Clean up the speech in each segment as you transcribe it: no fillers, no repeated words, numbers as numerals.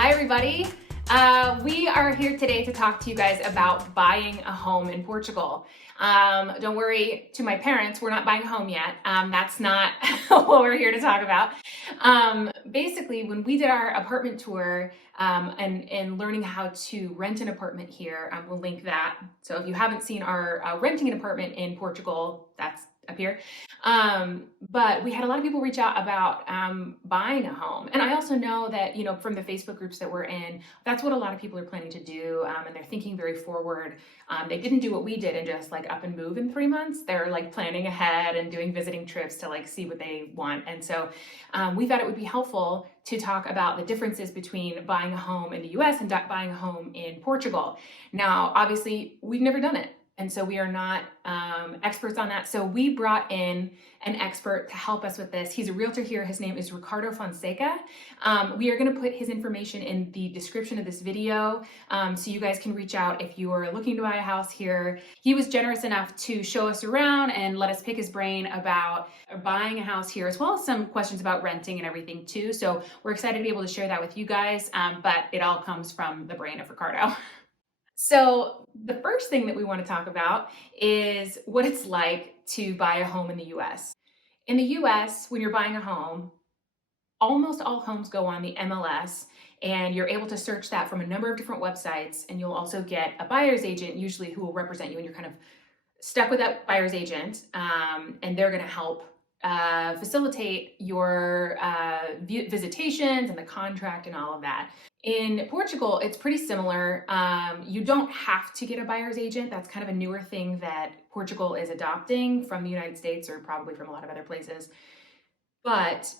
Hi everybody. We are here today to talk to you guys about buying a home in Portugal. Don't worry, to my parents, we're not buying a home yet. That's not what we're here to talk about. Basically, when we did our apartment tour and learning how to rent an apartment here, we'll link that. So if you haven't seen our renting an apartment in Portugal, that's up here. But we had a lot of people reach out about buying a home. And I also know that, from the Facebook groups that we're in, that's what a lot of people are planning to do. And they're thinking very forward. They didn't do what we did and just like up and move in 3 months. They're like planning ahead and doing visiting trips to like see what they want. And so we thought it would be helpful to talk about the differences between buying a home in the US and buying a home in Portugal. Now, obviously, we've never done it. And so we are not experts on that. So we brought in an expert to help us with this. He's a realtor here. His name is Ricardo Fonseca. We are going to put his information in the description of this video so you guys can reach out if you are looking to buy a house here. He was generous enough to show us around and let us pick his brain about buying a house here, as well as some questions about renting and everything too. So we're excited to be able to share that with you guys, but it all comes from the brain of Ricardo. So the first thing that we want to talk about is what it's like to buy a home in the US. In the US, when you're buying a home, almost all homes go on the MLS, and you're able to search that from a number of different websites, and you'll also get a buyer's agent, usually who will represent you, and you're kind of stuck with that buyer's agent, and they're going to help facilitate your visitations and the contract and all of that. In Portugal, it's pretty similar. You don't have to get a buyer's agent. That's kind of a newer thing that Portugal is adopting from the United States, or probably from a lot of other places. But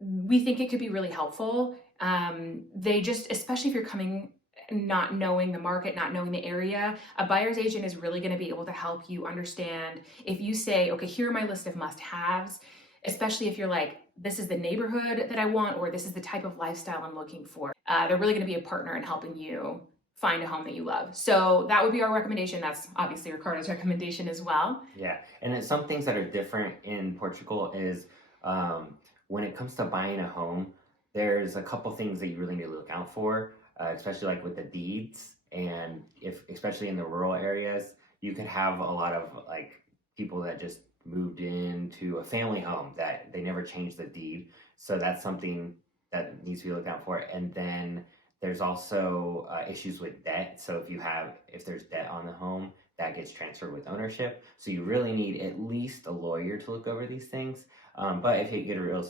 we think it could be really helpful. Especially if you're coming not knowing the market, not knowing the area, a buyer's agent is really going to be able to help you understand. If you say, okay, here are my list of must-haves, especially if you're like, this is the neighborhood that I want, or this is the type of lifestyle I'm looking for. They're really going to be a partner in helping you find a home that you love. So that would be our recommendation. That's obviously Ricardo's recommendation as well. Yeah, and some things that are different in Portugal is when it comes to buying a home, there's a couple things that you really need to look out for, especially like with the deeds, and especially in the rural areas, you could have a lot of like people that just moved into a family home that they never changed the deed. So that's something that needs to be looked out for. And then there's also issues with debt. So if there's debt on the home, that gets transferred with ownership. So you really need at least a lawyer to look over these things. But if you get a real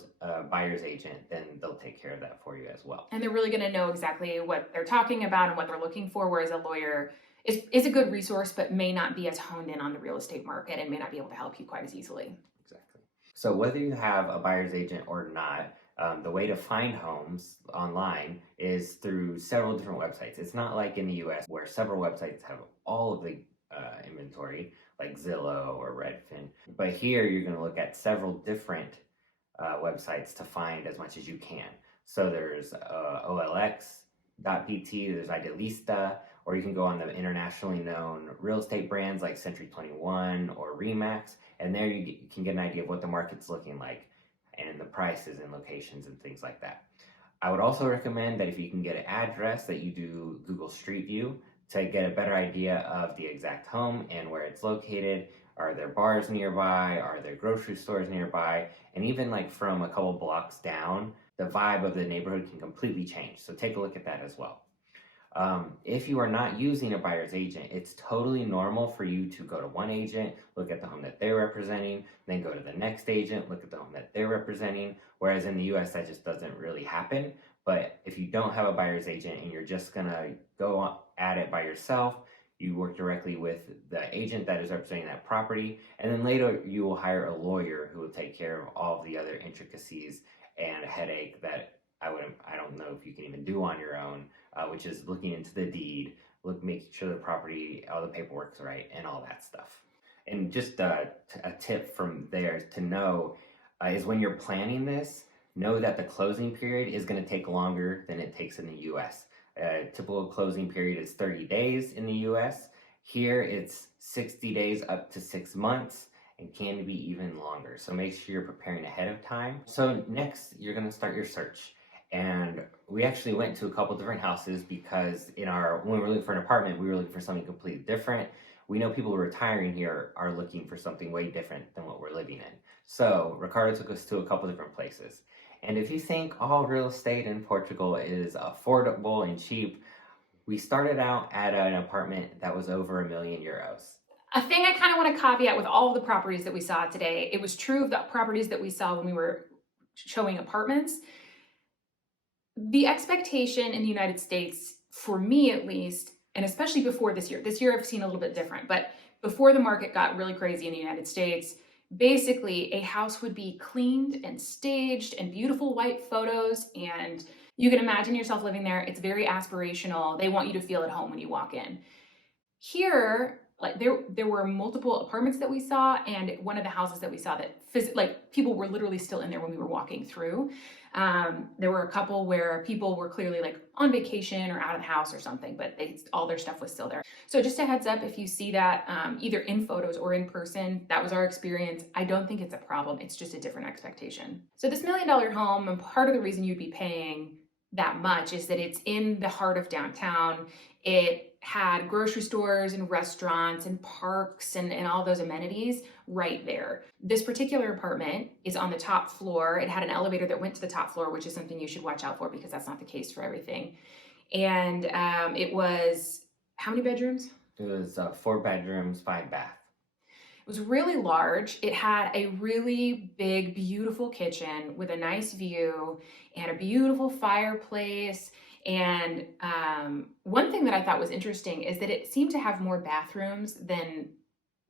buyer's agent, then they'll take care of that for you as well. And they're really going to know exactly what they're talking about and what they're looking for, whereas a lawyer is a good resource, but may not be as honed in on the real estate market and may not be able to help you quite as easily. Exactly. So whether you have a buyer's agent or not, the way to find homes online is through several different websites. It's not like in the US where several websites have all of the inventory, like Zillow or Redfin. But here you're going to look at several different websites to find as much as you can. So there's OLX.pt, there's Idealista, or you can go on the internationally known real estate brands like Century 21 or Remax, and there you can get an idea of what the market's looking like and the prices and locations and things like that. I would also recommend that if you can get an address, that you do Google Street View to get a better idea of the exact home and where it's located. Are there bars nearby? Are there grocery stores nearby? And even like from a couple blocks down, the vibe of the neighborhood can completely change. So take a look at that as well. If you are not using a buyer's agent, it's totally normal for you to go to one agent, look at the home that they're representing, then go to the next agent, look at the home that they're representing. Whereas in the US, that just doesn't really happen. But if you don't have a buyer's agent and you're just gonna go at it by yourself, you work directly with the agent that is representing that property, and then later you will hire a lawyer who will take care of all of the other intricacies and headache that I don't know if you can even do on your own, which is looking into the deed, making sure the property, all the paperwork's right, and all that stuff. And just a tip from there to know is when you're planning this, know that the closing period is going to take longer than it takes in the US. Typical closing period is 30 days in the US. Here it's 60 days up to 6 months, and can be even longer. So make sure you're preparing ahead of time. So next, you're going to start your search. And we actually went to a couple different houses because when we were looking for an apartment, we were looking for something completely different. We know people retiring here are looking for something way different than what we're living in. So Ricardo took us to a couple different places. And if you think all real estate in Portugal is affordable and cheap, we started out at an apartment that was over €1 million. A thing I kind of want to caveat with all of the properties that we saw today, it was true of the properties that we saw when we were showing apartments. The expectation in the United States, for me at least, and especially before this year I've seen a little bit different, but before the market got really crazy in the United States, basically a house would be cleaned and staged and beautiful white photos, and you can imagine yourself living there. It's very aspirational. They want you to feel at home when you walk in. Here, like there were multiple apartments that we saw, and one of the houses that we saw that like people were literally still in there when we were walking through. There were a couple where people were clearly like on vacation or out of the house or something, but all their stuff was still there. So just a heads up, if you see that either in photos or in person, that was our experience. I don't think it's a problem. It's just a different expectation. So this $1 million home, and part of the reason you'd be paying that much is that it's in the heart of downtown. It had grocery stores and restaurants and parks and all those amenities right there. This particular apartment is on the top floor. It had an elevator that went to the top floor, which is something you should watch out for because that's not the case for everything. And it was, how many bedrooms? It was 4 bedrooms, 5 bath. It was really large. It had a really big, beautiful kitchen with a nice view and a beautiful fireplace. And one thing that I thought was interesting is that it seemed to have more bathrooms than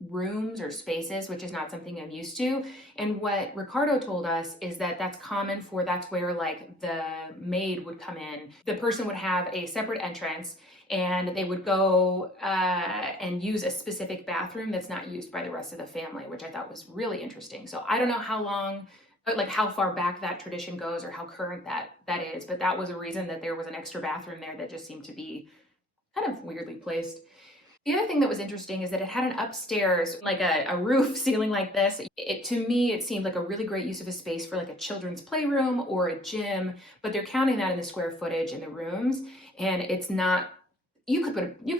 rooms or spaces, which is not something I'm used to. And what Ricardo told us is that that's where like the maid would come in. The person would have a separate entrance and they would go and use a specific bathroom that's not used by the rest of the family, which I thought was really interesting. So I don't know how far back that tradition goes or how current that is, but that was a reason that there was an extra bathroom there that just seemed to be kind of weirdly placed. The other thing that was interesting is that it had an upstairs, like a roof ceiling like this. To me, it seemed like a really great use of a space for like a children's playroom or a gym, but they're counting that in the square footage in the rooms, and it's not. You could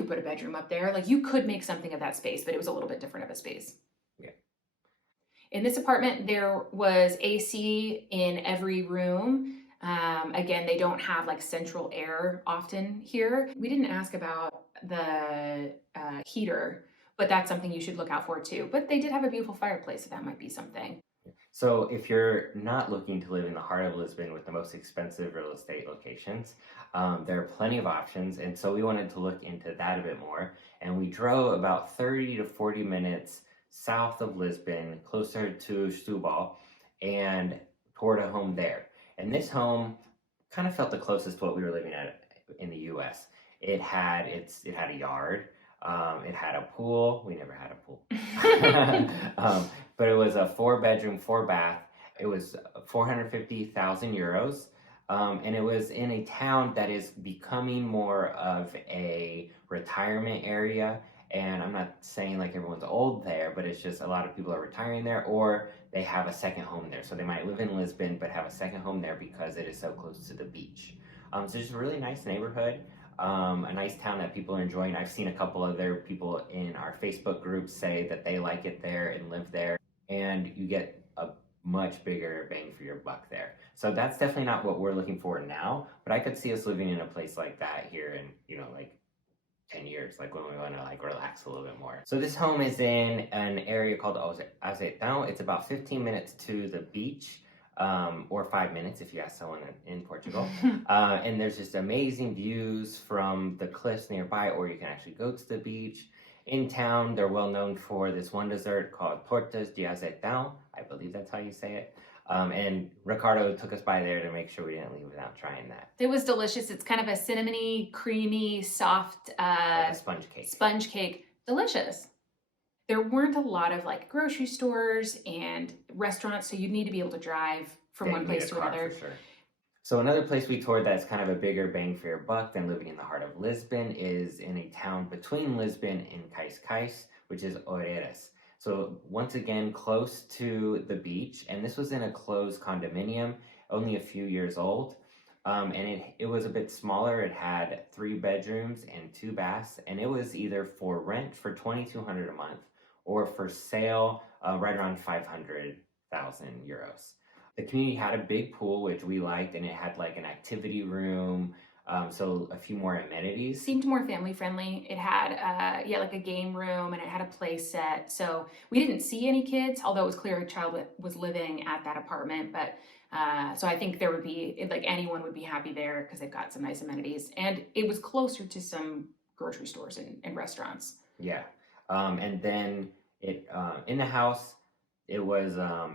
put a bedroom up there, like you could make something of that space, but it was a little bit different of a space. Yeah. In this apartment, there was AC in every room. Again, they don't have like central air often here. We didn't ask about the heater, but that's something you should look out for too. But they did have a beautiful fireplace, so that might be something. So if you're not looking to live in the heart of Lisbon with the most expensive real estate locations, there are plenty of options. And so we wanted to look into that a bit more. And we drove about 30 to 40 minutes south of Lisbon, closer to Setúbal, and toured a home there. And this home kind of felt the closest to what we were living at in the U.S. It had a yard. It had a pool. We never had a pool. But it was a 4 bedroom, 4 bath. It was 450,000 euros. And it was in a town that is becoming more of a retirement area. And I'm not saying like everyone's old there, but it's just a lot of people are retiring there, or they have a second home there. So they might live in Lisbon, but have a second home there because it is so close to the beach. So it's a really nice neighborhood. A nice town that people are enjoying. I've seen a couple other people in our Facebook group say that they like it there and live there, and you get a much bigger bang for your buck there. So that's definitely not what we're looking for now, but I could see us living in a place like that here in, like 10 years, like when we want to like relax a little bit more. So this home is in an area called Azeitão. It's about 15 minutes to the beach. Or 5 minutes if you ask someone in Portugal. And there's just amazing views from the cliffs nearby, or you can actually go to the beach. In town, they're well known for this one dessert called Tortas de Azeitão. I believe that's how you say it. And Ricardo took us by there to make sure we didn't leave without trying that. It was delicious. It's kind of a cinnamony, creamy, soft like a sponge cake. Sponge cake. Delicious. There weren't a lot of like grocery stores and restaurants, so you'd need to be able to drive from one place to another. For sure. So another place we toured that's kind of a bigger bang for your buck than living in the heart of Lisbon is in a town between Lisbon and Cascais, which is Oeiras. So once again, close to the beach, and this was in a closed condominium, only a few years old. and it was a bit smaller. It had 3 bedrooms and 2 baths, and it was either for rent for 2,200 a month or for sale right around 500,000 euros. The community had a big pool, which we liked, and it had like an activity room, so a few more amenities. Seemed more family friendly. It had, like a game room, and it had a play set. So we didn't see any kids, although it was clear a child was living at that apartment. But so I think there would be, like, anyone would be happy there because they've got some nice amenities. And it was closer to some grocery stores and restaurants. Yeah. And then in the house, it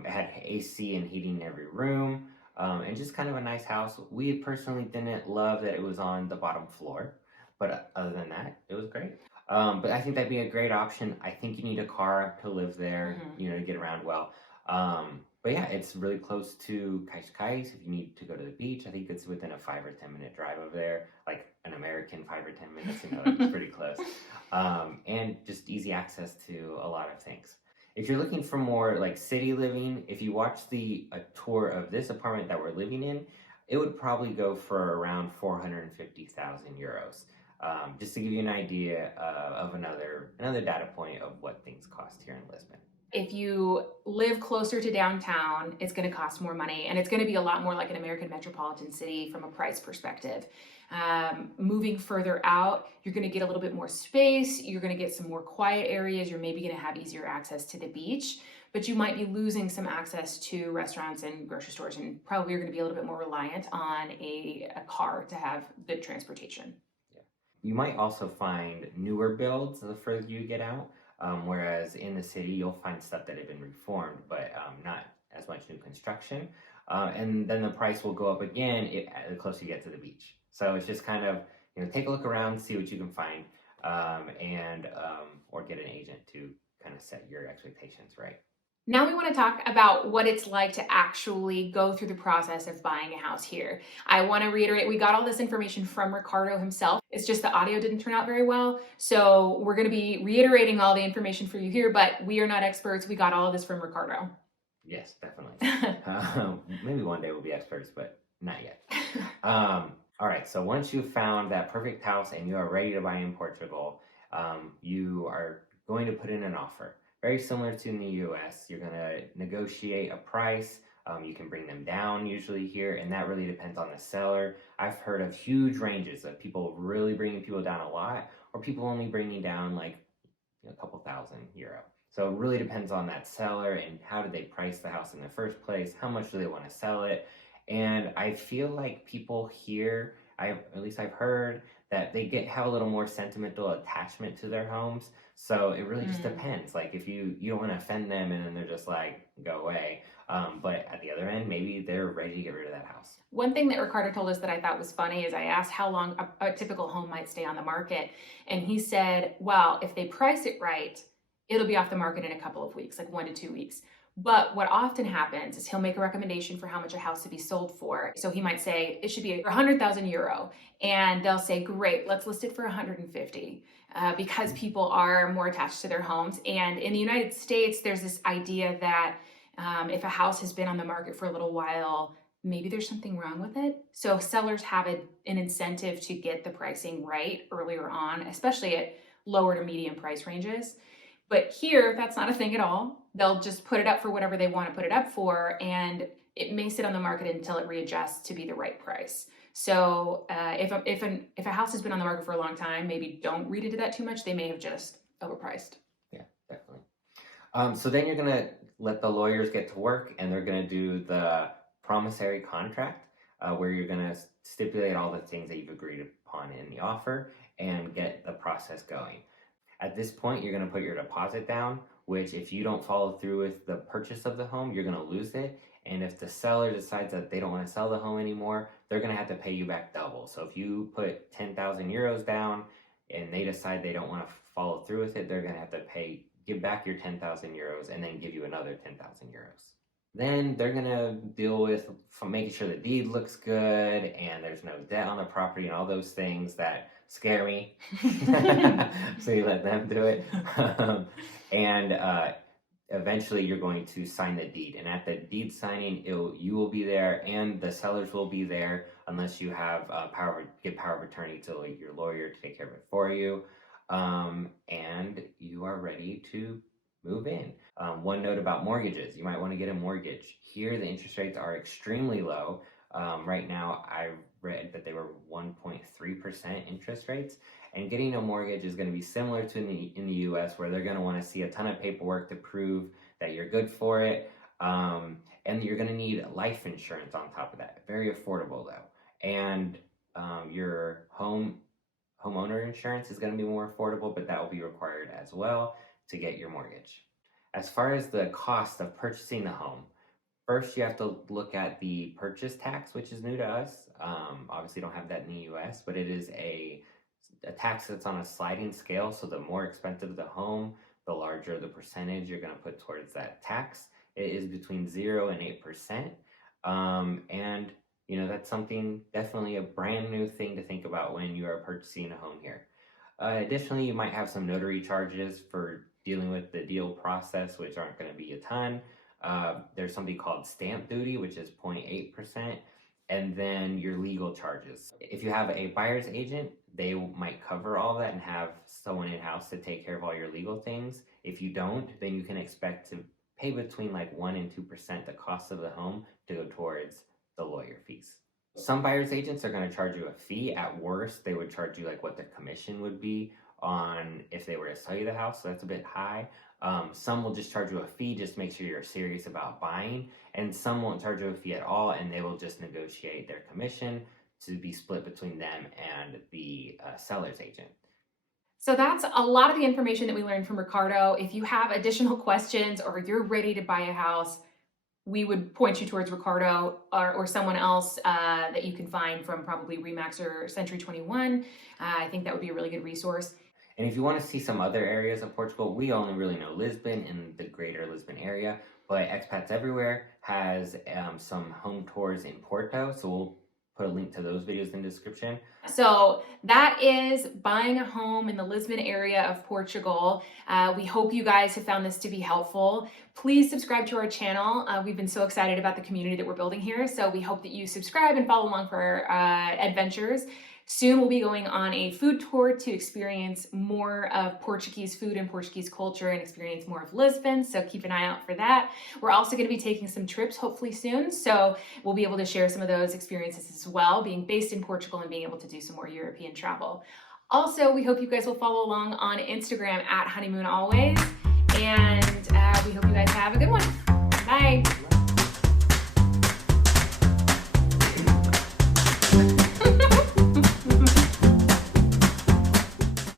had AC and heating in every room, and just kind of a nice house. We personally didn't love that it was on the bottom floor, but other than that, it was great. But I think that'd be a great option. I think you need a car to live there, to get around well. But yeah, it's really close to Cascais. If you need to go to the beach, I think it's within a 5 or 10 minute drive over there, like an American 5 or 10 minutes. It's pretty close. And just easy access to a lot of things. If you're looking for more like city living, if you watch a tour of this apartment that we're living in, it would probably go for around 450,000 euros. Just to give you an idea of another data point of what things cost here in Lisbon. If you live closer to downtown, it's going to cost more money, and it's going to be a lot more like an American metropolitan city from a price perspective. Moving further out, you're going to get a little bit more space. You're going to get some more quiet areas. You're maybe going to have easier access to the beach, but you might be losing some access to restaurants and grocery stores, and probably you're going to be a little bit more reliant on a car to have good transportation. Yeah. You might also find newer builds the further you get out. Whereas in the city, you'll find stuff that had been reformed, but not as much new construction. And then the price will go up again the closer you get to the beach. So it's just kind of, take a look around, see what you can find, or get an agent to kind of set your expectations right. Now we want to talk about what it's like to actually go through the process of buying a house here. I want to reiterate, we got all this information from Ricardo himself. It's just the audio didn't turn out very well. So we're going to be reiterating all the information for you here, but we are not experts. We got all of this from Ricardo. Yes, definitely. Maybe one day we'll be experts, but not yet. All right, so once you've found that perfect house and you are ready to buy in Portugal, you are going to put in an offer. Very similar to in the US, you're going to negotiate a price. You can bring them down usually here, and that really depends on the seller. I've heard of huge ranges of people really bringing people down a lot, or people only bringing down like a couple thousand euro. So it really depends on that seller and how did they price the house in the first place, how much do they want to sell it. And I feel like people here, I've heard that they have a little more sentimental attachment to their homes. So it really just depends. Like if you don't want to offend them and then they're just like, go away. But at the other end, maybe they're ready to get rid of that house. One thing that Ricardo told us that I thought was funny is I asked how long a typical home might stay on the market. And he said, well, if they price it right, it'll be off the market in a couple of weeks, like 1 to 2 weeks. But what often happens is he'll make a recommendation for how much a house to be sold for. So he might say it should be 100,000 euro, and they'll say, great, let's list it for 150, because people are more attached to their homes. And in the United States, there's this idea that if a house has been on the market for a little while, maybe there's something wrong with it. So sellers have an incentive to get the pricing right earlier on, especially at lower to medium price ranges. But here, that's not a thing at all. They'll just put it up for whatever they want to put it up for, and it may sit on the market until it readjusts to be the right price. So if a house has been on the market for a long time, maybe don't read into that too much. They may have just overpriced. Yeah, definitely. So then you're going to let the lawyers get to work, and they're going to do the promissory contract, where you're going to stipulate all the things that you've agreed upon in the offer and get the process going. At this point, you're going to put your deposit down, which if you don't follow through with the purchase of the home, you're going to lose it. And if the seller decides that they don't want to sell the home anymore, they're going to have to pay you back double. So if you put 10,000 euros down and they decide they don't want to follow through with it, they're going to have to give back your 10,000 euros and then give you another 10,000 euros. Then they're going to deal with making sure the deed looks good and there's no debt on the property and all those things that scare me. So you let them do it. And eventually you're going to sign the deed, and at the deed signing, you will be there and the sellers will be there, unless you have power of attorney to your lawyer to take care of it for you, and you are ready to move in. One note about mortgages: you might want to get a mortgage. Here the interest rates are extremely low. Right now I read that they were 1.3% interest rates, and getting a mortgage is going to be similar to in the US, where they're going to want to see a ton of paperwork to prove that you're good for it. And you're going to need life insurance on top of that. Very affordable though. And your homeowner insurance is going to be more affordable, but that will be required as well to get your mortgage. As far as the cost of purchasing the home, first you have to look at the purchase tax, which is new to us. Obviously don't have that in the US, but it is a tax that's on a sliding scale. So the more expensive the home, the larger the percentage you're going to put towards that tax. It is between 0 and 8%. And that's something, definitely a brand new thing to think about when you are purchasing a home here. Additionally, you might have some notary charges for dealing with the deal process, which aren't going to be a ton. There's something called stamp duty, which is 0.8%, and then your legal charges. If you have a buyer's agent, they might cover all that and have someone in-house to take care of all your legal things. If you don't, then you can expect to pay between like 1% and 2% the cost of the home to go towards the lawyer fees. Some buyer's agents are going to charge you a fee. At worst, they would charge you like what their commission would be on if they were to sell you the house, so that's a bit high. Some will just charge you a fee, just make sure you're serious about buying, and some won't charge you a fee at all, and they will just negotiate their commission to be split between them and the seller's agent. So that's a lot of the information that we learned from Ricardo. If you have additional questions or you're ready to buy a house, we would point you towards Ricardo or someone else that you can find from probably RE/MAX or Century 21. I think that would be a really good resource. And if you want to see some other areas of Portugal, we only really know Lisbon and the greater Lisbon area, but Expats Everywhere has some home tours in Porto, so we'll put a link to those videos in the description. So that is buying a home in the Lisbon area of Portugal. We hope you guys have found this to be helpful. Please subscribe to our channel. We've been so excited about the community that we're building here, so we hope that you subscribe and follow along for our adventures. Soon we'll be going on a food tour to experience more of Portuguese food and Portuguese culture and experience more of Lisbon, so keep an eye out for that. We're also going to be taking some trips hopefully soon, so we'll be able to share some of those experiences as well, being based in Portugal and being able to do some more European travel. Also, we hope you guys will follow along on Instagram @HoneymoonAlways, and we hope you guys have a good one. Bye!